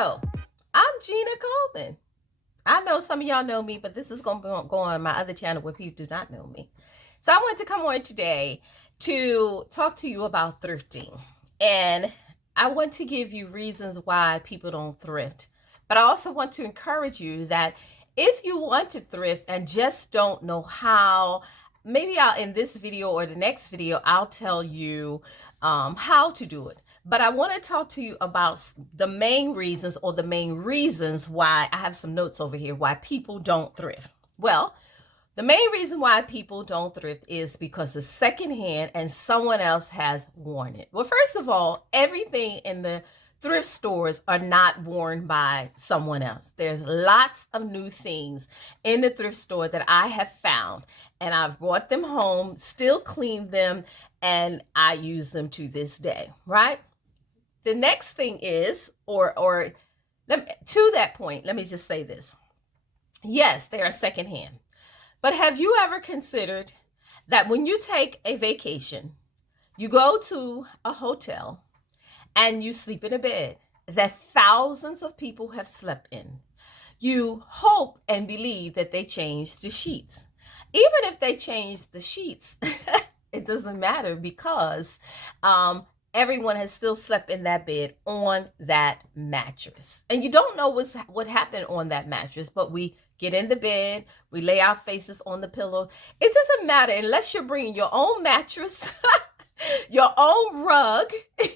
So, I'm Gina Coleman. I know some of y'all know me, but this is going to go on my other channel where people do not know me. So, I wanted to come on today to talk to you about thrifting. And I want to give you reasons why people don't thrift. But I also want to encourage you that if you want to thrift and just don't know how, maybe in this video or the next video, I'll tell you how to do it. But I want to talk to you about the main reasons why I have some notes over here, why people don't thrift. Well, the main reason why people don't thrift is because it's secondhand and someone else has worn it. Well, first of all, everything in the thrift stores are not worn by someone else. There's lots of new things in the thrift store that I have found, and I've brought them home, still cleaned them, and I use them to this day, right? The next thing is, to that point, let me just say this. Yes, they are secondhand. But have you ever considered that when you take a vacation, you go to a hotel and you sleep in a bed that thousands of people have slept in? You hope and believe that they changed the sheets. Even if they changed the sheets, it doesn't matter because everyone has still slept in that bed on that mattress. And you don't know what happened on that mattress, but we get in the bed, we lay our faces on the pillow. It doesn't matter unless you're bringing your own mattress, your own rug,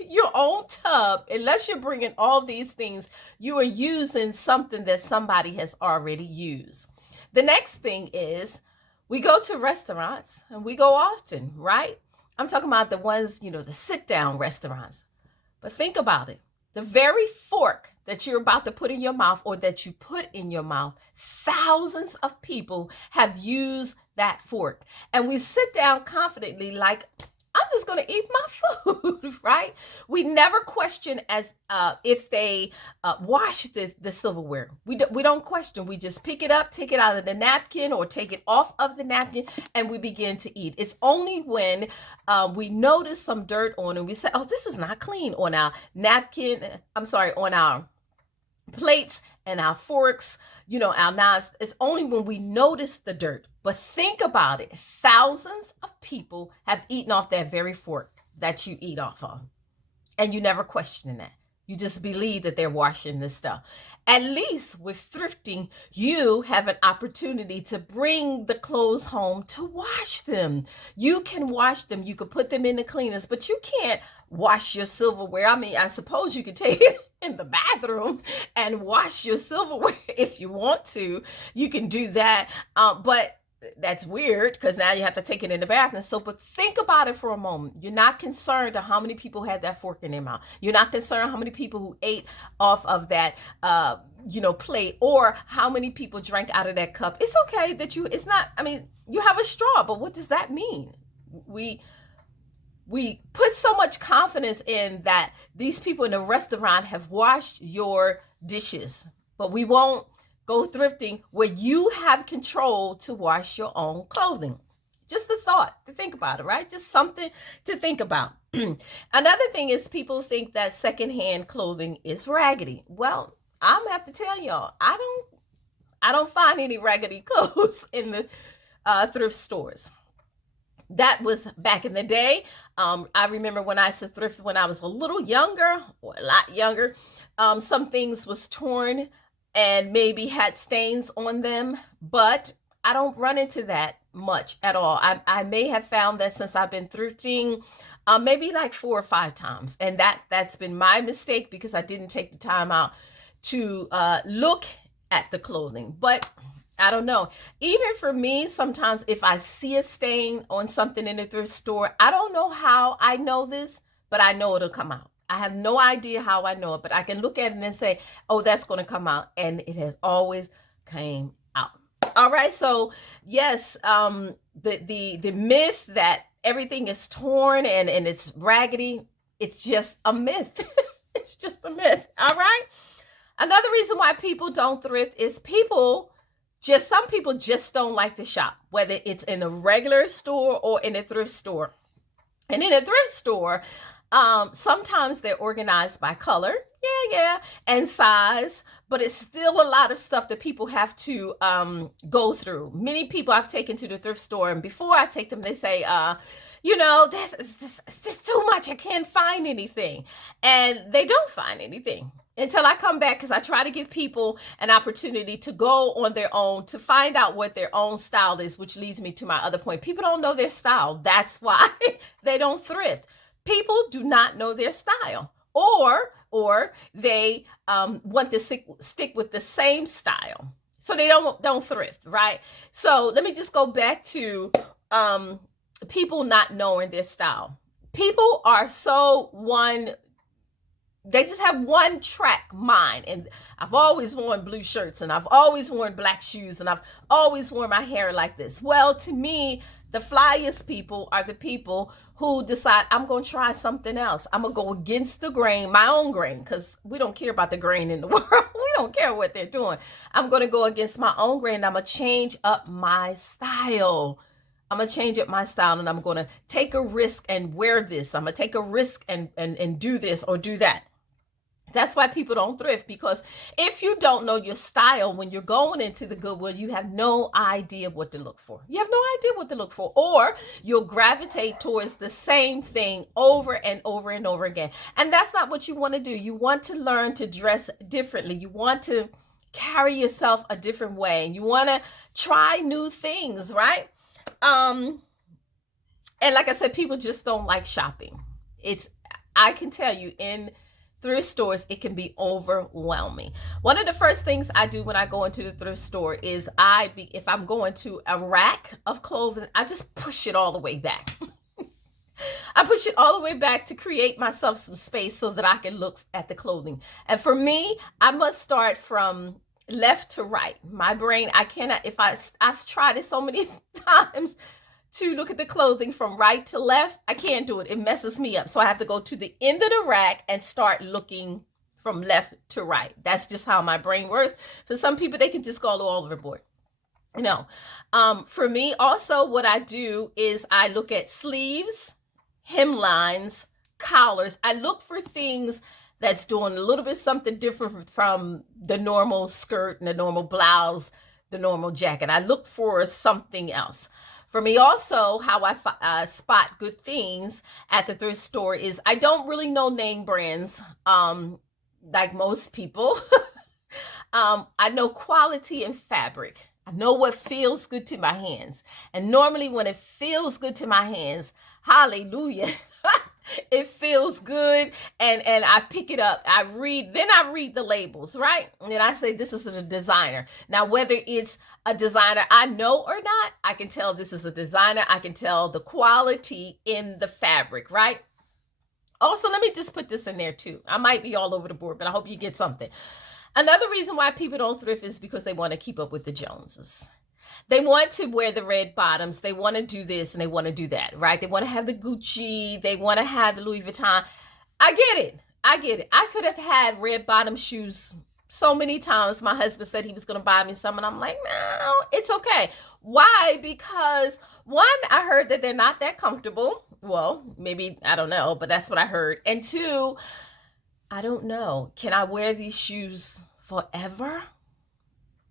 your own tub. Unless you're bringing all these things, you are using something that somebody has already used. The next thing is we go to restaurants, and we go often, right? I'm talking about the ones, the sit-down restaurants. But think about it. The very fork that you're about to put in your mouth, or that you put in your mouth, thousands of people have used that fork. And we sit down confidently like, I'm just going to eat my food, right? We never question as if they wash the silverware. We don't question. We just pick it up, take it out of the napkin or take it off of the napkin, and we begin to eat. It's only when we notice some dirt on it, we say, oh, this is not clean, on our napkin, on our plates and our forks, our knives. It's only when we notice the dirt. But think about it. Thousands of people have eaten off that very fork that you eat off of. And you never question that. You just believe that they're washing this stuff. At least with thrifting, you have an opportunity to bring the clothes home to wash them. You can wash them. You can put them in the cleaners, but you can't wash your silverware. I mean, I suppose you could take it in the bathroom and wash your silverware if you want to. You can do that, but that's weird because now you have to take it in the bathroom. So, but think about it for a moment. You're not concerned how many people had that fork in their mouth. You're not concerned how many people who ate off of that, plate, or how many people drank out of that cup. It's okay that you have a straw, but what does that mean? We put so much confidence in that these people in the restaurant have washed your dishes, but we won't go thrifting where you have control to wash your own clothing. Just a thought to think about it, right? Just something to think about. Another thing is people think that secondhand clothing is raggedy. Well, I'm gonna have to tell y'all, I don't find any raggedy clothes in the thrift stores. That was back in the day. I remember when I used to thrift when I was a little younger, or a lot younger. Some things was torn and maybe had stains on them, but I don't run into that much at all. I may have found that since I've been thrifting, maybe like 4 or 5 times, and that's been my mistake because I didn't take the time out to look at the clothing. But I don't know. Even for me, sometimes if I see a stain on something in the thrift store, I don't know how I know this, but I know it'll come out. I have no idea how I know it, but I can look at it and say, oh, that's going to come out. And it has always came out. All right. So yes, the myth that everything is torn and it's raggedy, it's just a myth. It's just a myth. All right. Another reason why people don't thrift is some people just don't like to shop, whether it's in a regular store or in a thrift store. And in a thrift store, Sometimes they're organized by color, yeah, and size, but it's still a lot of stuff that people have to go through. Many people I've taken to the thrift store, and before I take them, they say, it's just too much. I can't find anything. And they don't find anything until I come back, because I try to give people an opportunity to go on their own to find out what their own style is, which leads me to my other point. People don't know their style. That's why they don't thrift. People do not know their style, or they want to stick with the same style, so they don't thrift, right? So let me just go back to people not knowing their style. People are so they just have one track mind. And I've always worn blue shirts, and I've always worn black shoes, and I've always worn my hair like this. Well, to me, the flyest people are the people who decide, I'm going to try something else. I'm going to go against the grain, my own grain, because we don't care about the grain in the world. We don't care what they're doing. I'm going to go against my own grain, and I'm going to change up my style. I'm going to change up my style, and I'm going to take a risk and wear this. I'm going to take a risk and do this or do that. That's why people don't thrift, because if you don't know your style when you're going into the Goodwill, you have no idea what to look for. You have no idea what to look for, or you'll gravitate towards the same thing over and over and over again. And that's not what you want to do. You want to learn to dress differently. You want to carry yourself a different way, and you want to try new things, right? And like I said, people just don't like shopping. I can tell you, in thrift stores, it can be overwhelming. One of the first things I do when I go into the thrift store is if I'm going to a rack of clothing, I just push it all the way back. I push it all the way back to create myself some space so that I can look at the clothing. And for me, I must start from left to right. My brain, I cannot, I've tried it so many times to look at the clothing from right to left, I can't do it. It messes me up. So I have to go to the end of the rack and start looking from left to right. That's just how my brain works. For some people, they can just go all overboard. For me, also, what I do is I look at sleeves, hemlines, collars. I look for things that's doing a little bit something different from the normal skirt and the normal blouse, the normal jacket. I look for something else. For me also, how I spot good things at the thrift store is I don't really know name brands like most people. I know quality and fabric. I know what feels good to my hands. And normally when it feels good to my hands, hallelujah, it feels good, and I pick it up. I read the labels, right? And then I say, this is a designer. Now, whether it's a designer I know or not, I can tell this is a designer. I can tell the quality in the fabric, right? Also, let me just put this in there too. I might be all over the board, but I hope you get something. Another reason why people don't thrift is because they want to keep up with the Joneses. They want to wear the red bottoms. They want to do this and they want to do that, right? They want to have the Gucci. They want to have the Louis Vuitton. I get it. I could have had red bottom shoes so many times. My husband said he was going to buy me some, and I'm like, no, it's okay. Why? Because one, I heard that they're not that comfortable. Well, maybe, I don't know, but that's what I heard. And two, I don't know. Can I wear these shoes forever?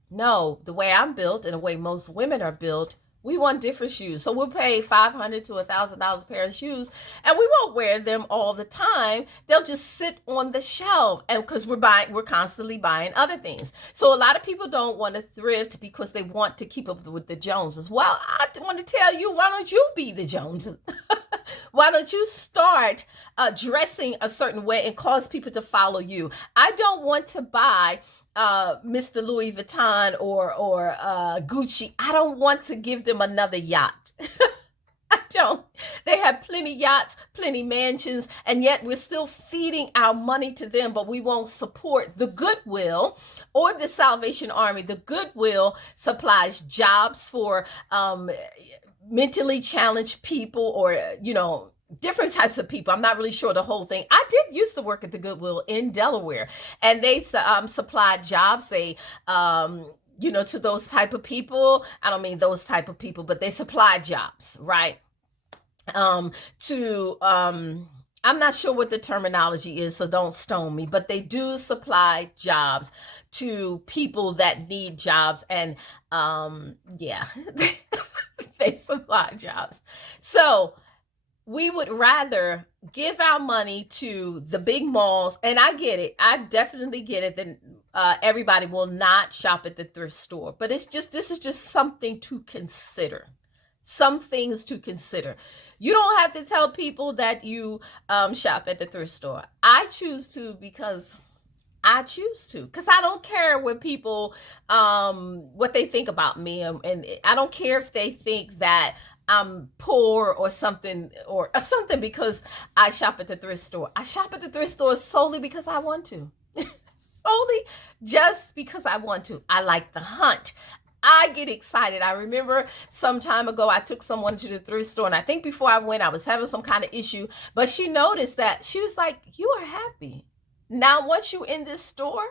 No, the way I'm built and the way most women are built, we want different shoes. So we'll pay $500 to $1,000 a pair of shoes, and we won't wear them all the time. They'll just sit on the shelf, and because we're constantly buying other things. So a lot of people don't want to thrift because they want to keep up with the Joneses. Well, I want to tell you, why don't you be the Joneses? Why don't you start dressing a certain way and cause people to follow you? I don't want to buy Mr. Louis Vuitton or Gucci. I don't want to give them another yacht. I don't. They have plenty yachts, plenty mansions, and yet we're still feeding our money to them, but we won't support the Goodwill or the Salvation Army. The Goodwill supplies jobs for mentally challenged people, or different types of people. I'm not really sure the whole thing. I did used to work at the Goodwill in Delaware, and they supplied jobs. They, to those type of people. I don't mean those type of people, but they supply jobs, right? To I'm not sure what the terminology is, so don't stone me, but they do supply jobs to people that need jobs. And yeah, they supply jobs. So we would rather give our money to the big malls, and I get it. I definitely get it. Then everybody will not shop at the thrift store, but this is just something to consider. Some things to consider. You don't have to tell people that you shop at the thrift store. I choose to because I choose to, because I don't care what people what they think about me, and I don't care if they think that I'm poor or something because I shop at the thrift store. I shop at the thrift store solely because I want to. Solely just because I want to. I like the hunt. I get excited. I remember some time ago, I took someone to the thrift store, and I think before I went, I was having some kind of issue, but she noticed that. She was like, "You are happy. Now, once you in this store,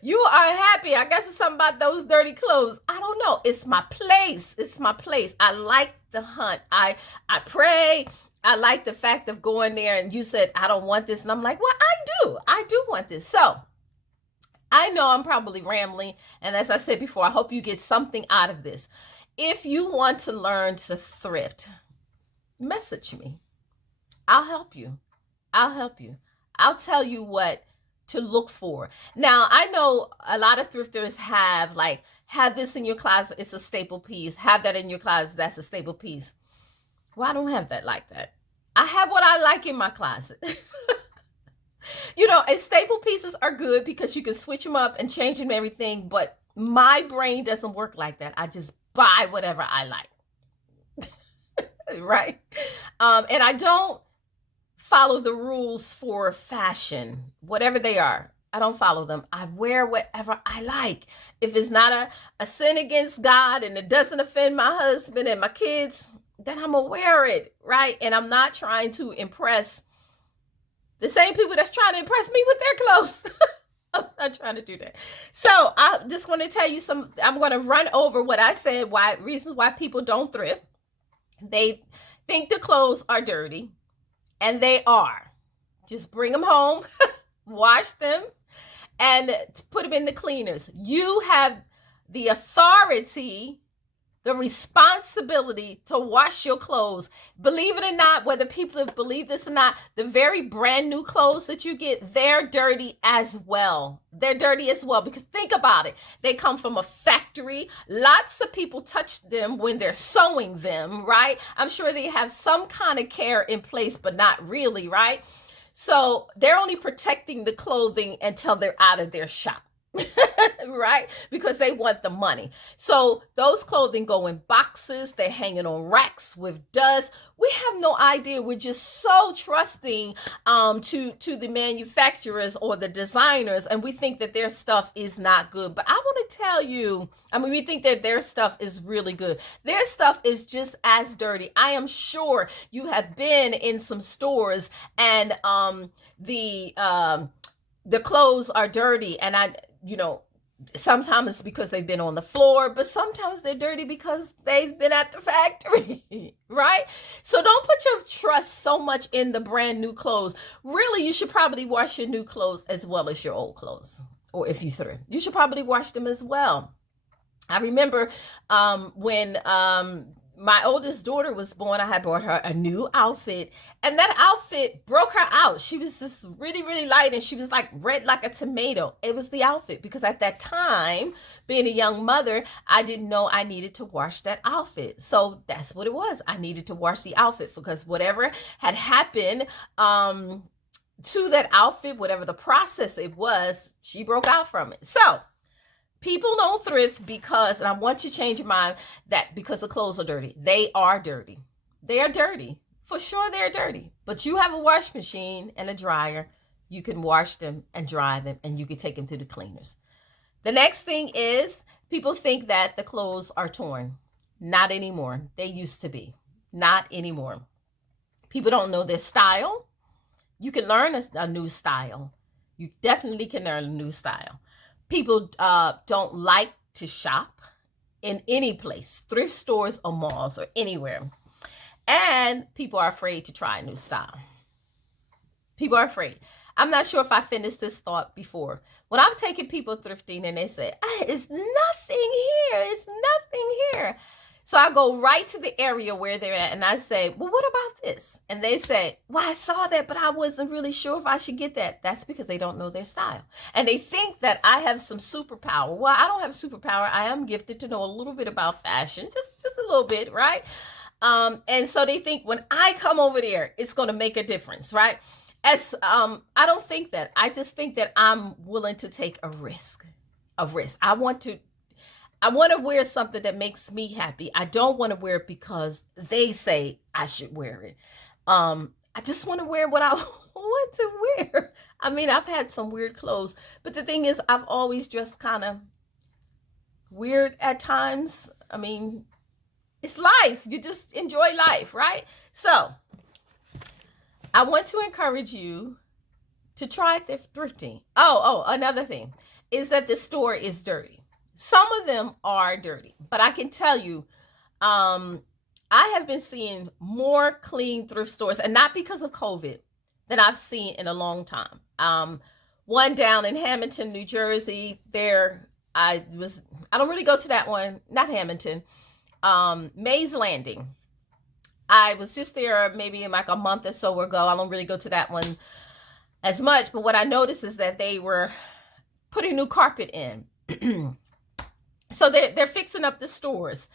you are happy." I guess it's something about those dirty clothes. I don't know. It's my place. It's my place. I like the hunt. I pray. I like the fact of going there, and you said, "I don't want this." And I'm like, "Well, I do. I do want this." So I know I'm probably rambling. And as I said before, I hope you get something out of this. If you want to learn to thrift, message me. I'll help you. I'll help you. I'll tell you what to look for. Now, I know a lot of thrifters have this in your closet, it's a staple piece. Have that in your closet, that's a staple piece. Well, I don't have that like that. I have what I like in my closet. And staple pieces are good because you can switch them up and change them and everything, but my brain doesn't work like that. I just buy whatever I like. Right? And I don't follow the rules for fashion, whatever they are. I don't follow them. I wear whatever I like. If it's not a sin against God and it doesn't offend my husband and my kids, then I'm gonna wear it, right? And I'm not trying to impress the same people that's trying to impress me with their clothes. I'm not trying to do that. So I just want to tell you I'm going to run over what I said, reasons why people don't thrift. They think the clothes are dirty, and they are. Just bring them home, wash them, and put them in the cleaners. You have the authority, the responsibility to wash your clothes. Believe it or not, whether people believe this or not, the very brand new clothes that you get, they're dirty as well. They're dirty as well, because think about it. They come from a factory. Lots of people touch them when they're sewing them, right? I'm sure they have some kind of care in place, but not really, right? So they're only protecting the clothing until they're out of their shop. Right? Because they want the money. So those clothing go in boxes. They're hanging on racks with dust. We have no idea. We're just so trusting to the manufacturers or the designers, and we think that their stuff is not good. But I want to tell you, we think that their stuff is really good. Their stuff is just as dirty. I am sure you have been in some stores and the clothes are dirty, and sometimes it's because they've been on the floor, but sometimes they're dirty because they've been at the factory, right? So don't put your trust so much in the brand new clothes. Really, you should probably wash your new clothes as well as your old clothes. Or if you thrift, you should probably wash them as well. I remember when my oldest daughter was born, I had bought her a new outfit, and that outfit broke her out. She was just really, really light, and she was like red like a tomato. It was the outfit, because at that time, being a young mother, I didn't know I needed to wash that outfit. So that's what it was. I needed to wash the outfit, because whatever had happened to that outfit, whatever the process it was, she broke out from it. So people don't thrift because, and I want you to change your mind, that because the clothes are dirty. They are dirty. They are dirty. For sure they're dirty. But you have a wash machine and a dryer. You can wash them and dry them, and you can take them to the cleaners. The next thing is, people think that the clothes are torn. Not anymore. They used to be. Not anymore. People don't know their style. You can learn a new style. You definitely can learn a new style. People don't like to shop in any place, thrift stores or malls or anywhere. And people are afraid to try a new style. People are afraid. I'm not sure if I finished this thought before. When I've taken people thrifting and they say, it's nothing here. It's nothing here. So I go right to the area where they're at and I say, well, what about this? And they say, well, I saw that, but I wasn't really sure if I should get that. That's because they don't know their style. And they think that I have some superpower. Well, I don't have superpower. I am gifted to know a little bit about fashion, just a little bit, right? And so they think when I come over there, it's going to make a difference, right? I don't think that. I just think that I'm willing to take a risk. I want to wear something that makes me happy. I don't want to wear it because they say I should wear it. I just want to wear what I want to wear. I mean, I've had some weird clothes, but the thing is, I've always dressed kind of weird at times. I mean, it's life. You just enjoy life, right? So I want to encourage you to try thrifting. Oh, another thing is that the store is dirty. Some of them are dirty, but I can tell you, I have been seeing more clean thrift stores, and not because of COVID, than I've seen in a long time. One down in Hamilton, New Jersey, I don't really go to that one, not Hamilton, Mays Landing. I was just there maybe in like a month or so ago. I don't really go to that one as much, but what I noticed is that they were putting new carpet in. So they're fixing up the stores.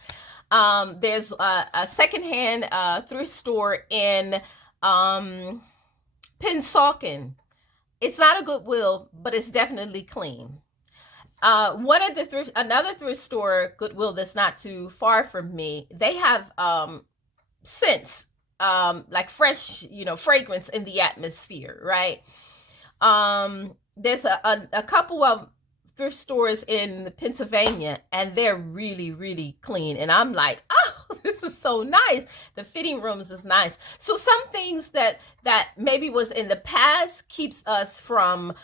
There's a secondhand thrift store in Pensauken. It's not a Goodwill, but it's definitely clean. Another thrift store, Goodwill, that's not too far from me, they have scents, like fresh, fragrance in the atmosphere, right? There's a couple of thrift stores in Pennsylvania, and they're really, really clean. And I'm like, oh, this is so nice. The fitting rooms is nice. So some things that maybe was in the past keeps us from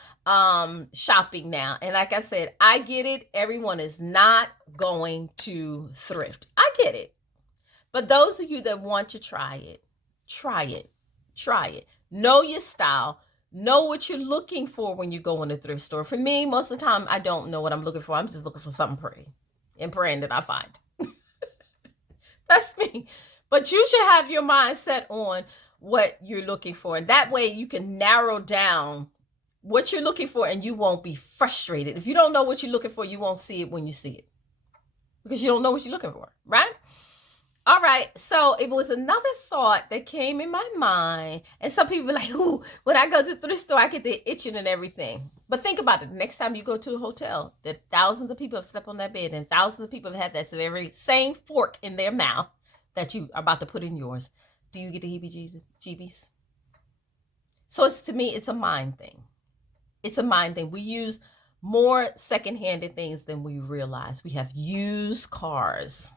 shopping now. And like I said, I get it. Everyone is not going to thrift. I get it. But those of you that want to try it. Know your style. Know what you're looking for when you go in a thrift store. For me, most of the time, I don't know what I'm looking for. I'm just looking for something pretty and praying that I find. That's me. But you should have your mind set on what you're looking for. And that way you can narrow down what you're looking for and you won't be frustrated. If you don't know what you're looking for, you won't see it when you see it. Because you don't know what you're looking for, right? All right, so it was another thought that came in my mind. And some people are like, ooh, when I go to the thrift store, I get the itching and everything. But think about it. The next time you go to a hotel, that thousands of people have slept on that bed and thousands of people have had that very same fork in their mouth that you are about to put in yours. Do you get the heebie-jeebies? So to me, it's a mind thing. It's a mind thing. We use more second-handed things than we realize. We have used cars.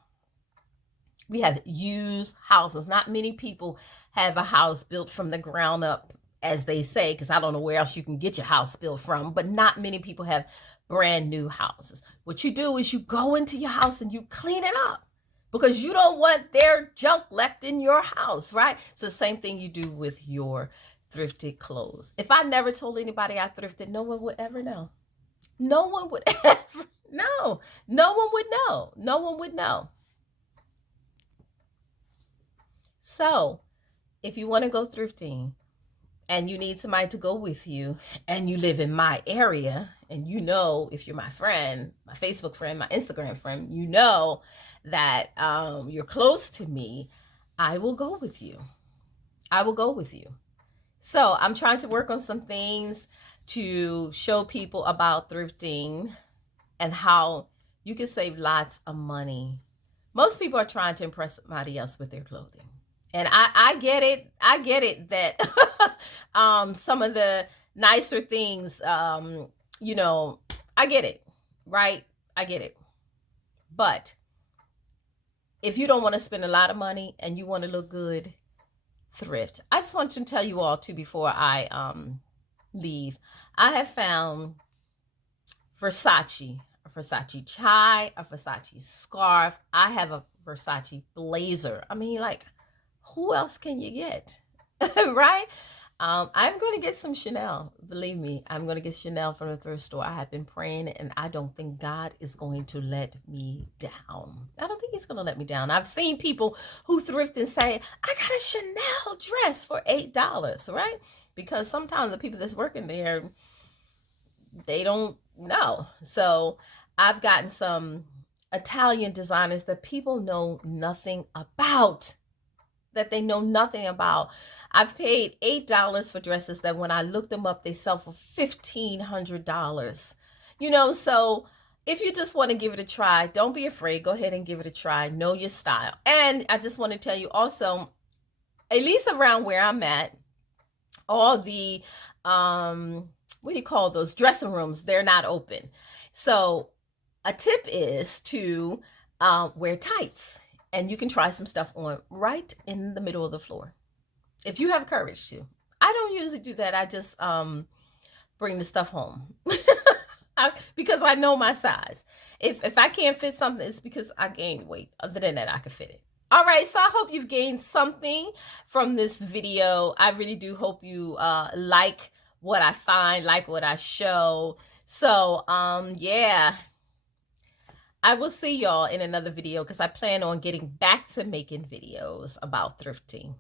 We have used houses. Not many people have a house built from the ground up, as they say, because I don't know where else you can get your house built from, but not many people have brand new houses. What you do is you go into your house and you clean it up because you don't want their junk left in your house, right? So the same thing you do with your thrifted clothes. If I never told anybody I thrifted, no one would ever know. No one would ever know. No one would know. No one would know. So if you want to go thrifting and you need somebody to go with you and you live in my area and if you're my friend, my Facebook friend, my Instagram friend, that you're close to me, I will go with you. So I'm trying to work on some things to show people about thrifting and how you can save lots of money. Most people are trying to impress somebody else with their clothing. And I get it that some of the nicer things, I get it, right? I get it. But if you don't want to spend a lot of money and you want to look good, thrift. I just want to tell you all too before I leave. I have found Versace, a Versace tie, a Versace scarf. I have a Versace blazer. I mean, like, who else can you get? Right? I'm going to get some Chanel. Believe me, I'm going to get Chanel from the thrift store. I have been praying, and I don't think God is going to let me down. I don't think he's going to let me down. I've seen people who thrift and say, I got a Chanel dress for $8, right? Because sometimes the people that's working there, they don't know. So I've gotten some Italian designers that people know nothing about, that they know nothing about. I've paid $8 for dresses that when I look them up, they sell for $1,500. So if you just want to give it a try, don't be afraid. Go ahead and give it a try. Know your style. And I just want to tell you also, at least around where I'm at, all the what do you call those dressing rooms? They're not open. So a tip is to wear tights, and you can try some stuff on right in the middle of the floor if you have courage to. I don't usually do that. I just bring the stuff home because I know my size. If I can't fit something, it's because I gained weight. Other than that, I can fit it. All right, so I hope you've gained something from this video. I really do hope you like what I find, like what I show. So yeah, I will see y'all in another video because I plan on getting back to making videos about thrifting.